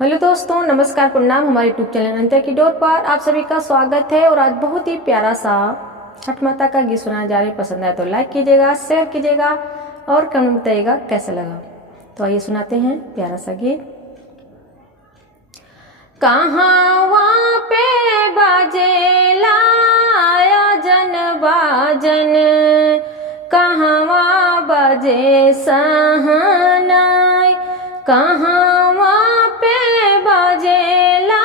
Hello दोस्तों, नमस्कार, प्रणाम। हमारे यूट्यूब चैनल अंतर की डोर पर आप सभी का स्वागत है। और आज बहुत ही प्यारा सा छठ माता का गीत सुनाया जा रहा है। पसंद आए तो लाइक कीजिएगा, शेयर कीजिएगा और कमेंट में बताइएगा कैसा लगा। तो आइए सुनाते हैं प्यारा सा गीत। कहाँ वहाँ पे बाजेला आयोजन बाजन, कहाँ वहाँ बजे सहनाई, कहाँ वहाँ पे बाजेला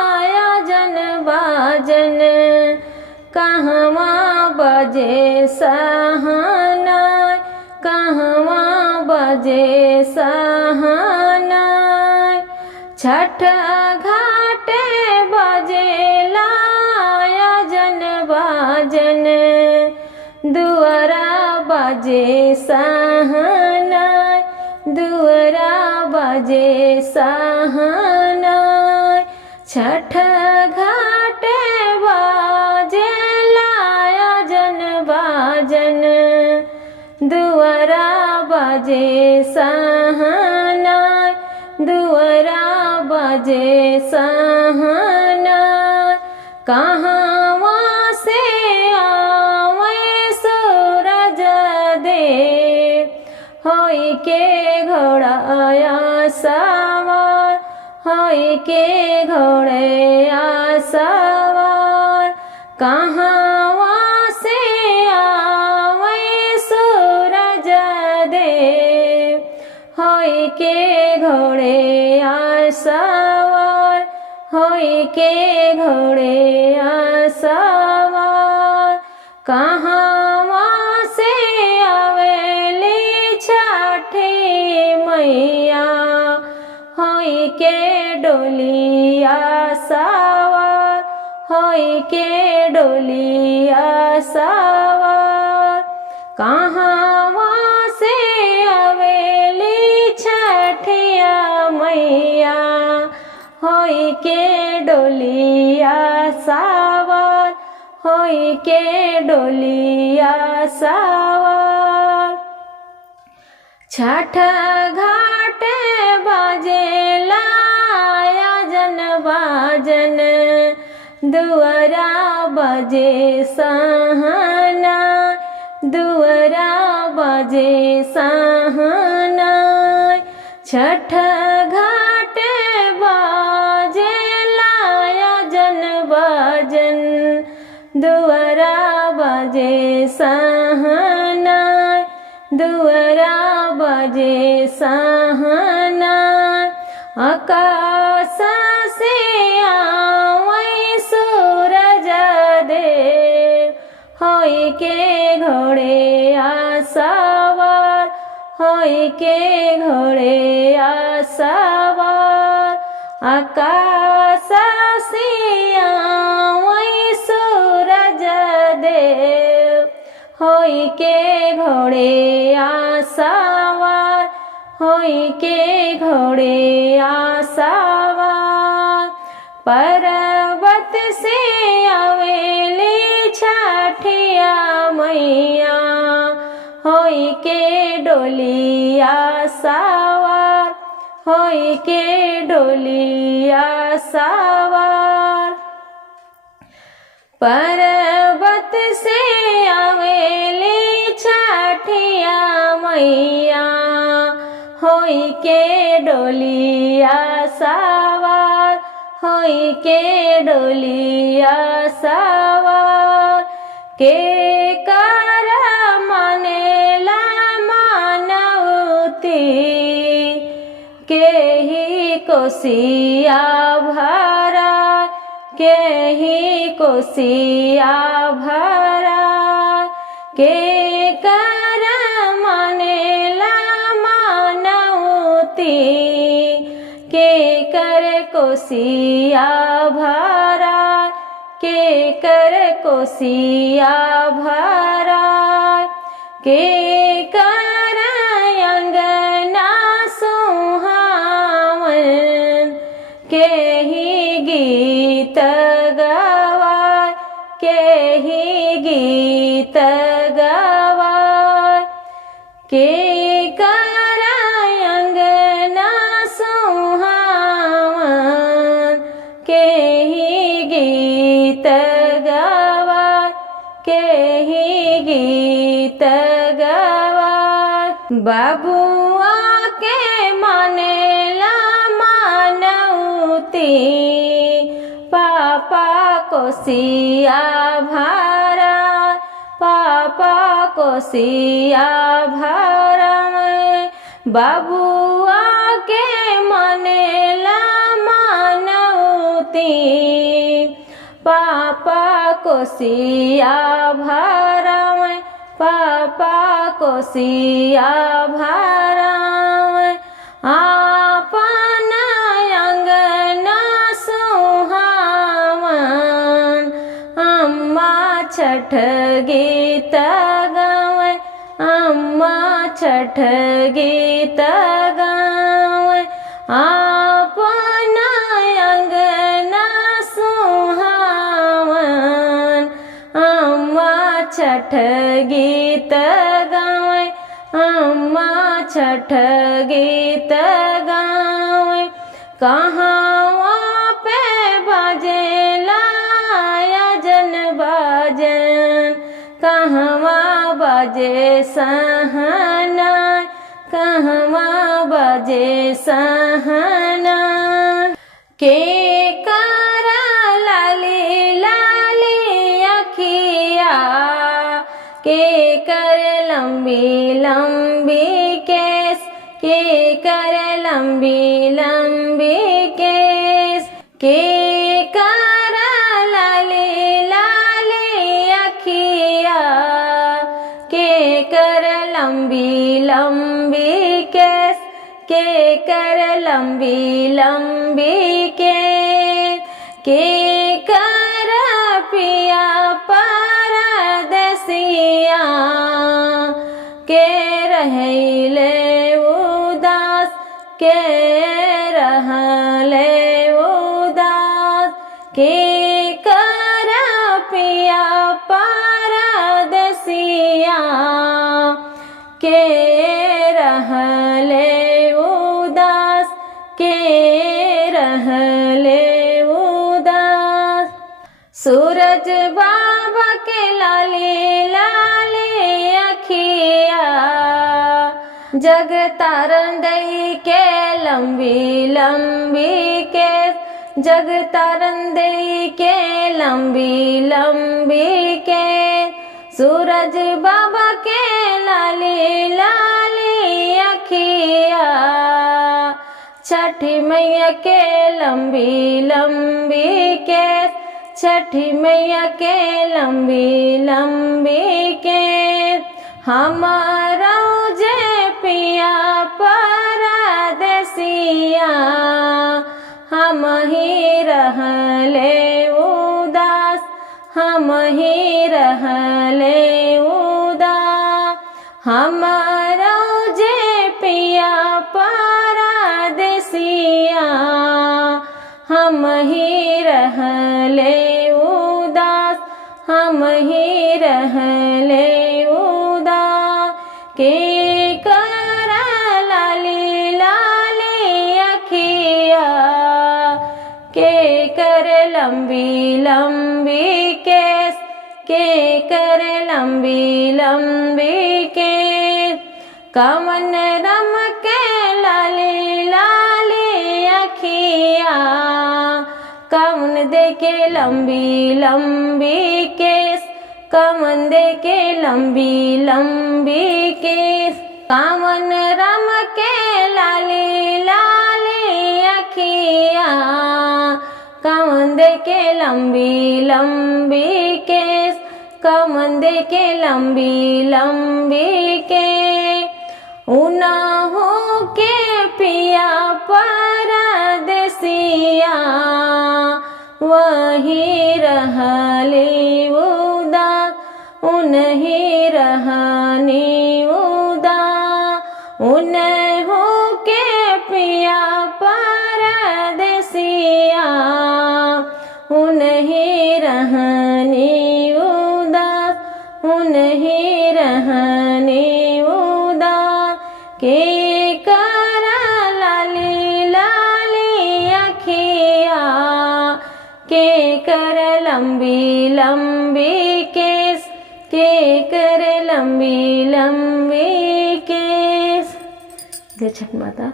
आयोजन बाजन, कहाँ वहाँ बजे सहनाई, कहाँ वहाँ बजे सहनाई। छठ घाटे बजेला आयोजन बाजन, दुआरा बजे सहनाई, दुआरा बजे सहनाई। छठ घाटे बजेला आयोजन बाजन, दुआरा बजे सहनाई, दुआरा बजे सहनाई। कहाँ वहाँ से आवे सूरज देव, होई के घोड़ा सवार, होई के घोड़े सवार। कहाँ वहाँ से आवे सूरज देव, होई के घोड़े सवार, होई के घोड़े सवार। कहाँ वहाँ से आवेली छठी मैया, होई के डोलिया सवार, होई के डोलिया सवार। कहाँ वहाँ से आवेली छठिया मैया, होई के डोलिया सवार, होई के डोलिया सवार। छठ घाट बाजेला आयोजन बाजन, दुआरा बजे सहना, दुआरा बजे सहना। छठ घाट बाजेला आयोजन बाजन, दुआरा बजे सहना, दुआरा बजे सहना। आकाश से आवे सूरज देव, होई के घोड़े सवार, होई के घोड़े सवार। आकाश से आवे सूरज देव, होई के घोड़े सवार, होई के घोड़े सवार। पर्वत से आवेली छठिया मैया, होई के डोलिया सवार, होई के डोलिया सवार। पर्वत से आवेली छठिया मैया, होई के डोलिया सवार, होई के डोलिया सवार। के कर मनेला मानवती, के ही कोसिया भरा, के ही कोसिया भरा। के कर मनेला मानवती, के कर कोसिया भरा, के कर कोसिया भरा। के कर अंगना सुहावन, के ही गीत गवाय, के ही गीत गवाय। के कर अंगना सुहावन, बबुआ के मानेला मानौती पापा कोसिया भरा पापा कोसिया भरा बबुआ के मानेला मानौती पापा कोसिया भरा पापा कोसिया भरा आपन अंगना सुहावन अम्मा छठ गीत गावे अम्मा छठ गीत गावे आपन अंगना सुहावन अम्मा छठ गीत गावे अम्मा छठ गीत गावे कहाँ पे बजेला आयोजन बाजन कहवा बजे सहना कहवा बजे सहना के करा लाली लाली अखिया के कर लंबी लंबी केस के कर लंबी लंबी केस के कर लाली लाली अखिया के कर लंबी लंबी केस के कर लंबी लंबी के कर पिया परदेसिया के रहले उदास के रहले उदास के कर पिया परदेसिया के रहले उदास के रहले उदास सूरज बाबा के लाली लाली अखिया जग तारन दई के लंबी लंबी के जग तारन दई के लंबी लंबी के सूरज बाबा के लाली लाली अखिया छठी मैया के लंबी लंबी के छठी मैया के लंबी लंबी के हमारा जे पिया परदेसिया हम ही रहले उदास हम ही रहले उदास हमारा जे पिया परदेसिया हम ही रहले उदास हम ही रहले उदास के कर लाली लाली अखिया के कर लंबी लंबी केस के कर लंबी लंबी के कमन रम के लाली लाली अखिया कमन दे के लंबी लंबी केस कमन दे के लंबी लंबी केस कामन रम के लाली लाली अखिया कमन दे के लंबी लंबी केस कमन दे के लंबी लंबी के उना हो के पिया परदेसिया वही रहले उदास उन्हीं रहने उदास उन्हें हो के पिया परदेसिया उन्हीं रहने उदास उन्हीं रहने उदास के कर लाली लाली अखिया के कर लंबी लंबी केस के कर लंबी लंबी केस। जय छठ माता।